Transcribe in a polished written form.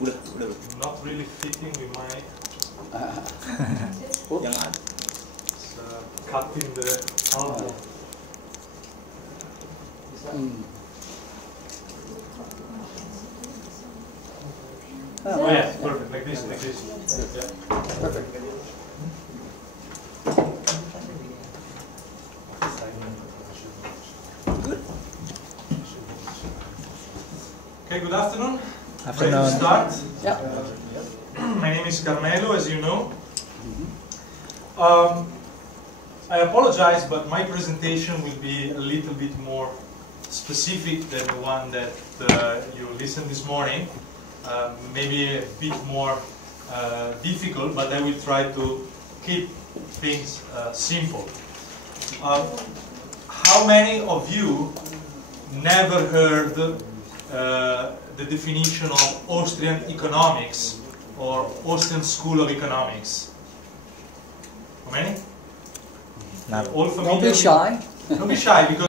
Not really fitting with my cutting the album. Oh yeah, perfect, like this, like this. Yeah. Perfect. Good. Okay, good afternoon. Afternoon. Ready to start? Yeah. My name is Carmelo, as you know. I apologize, but my presentation will be a little bit more specific than the one that you listened this morning. Maybe a bit more difficult, but I will try to keep things simple. How many of you never heard the definition of Austrian economics or Austrian School of Economics? How many? No. All familiar? Don't be shy. Don't be shy, because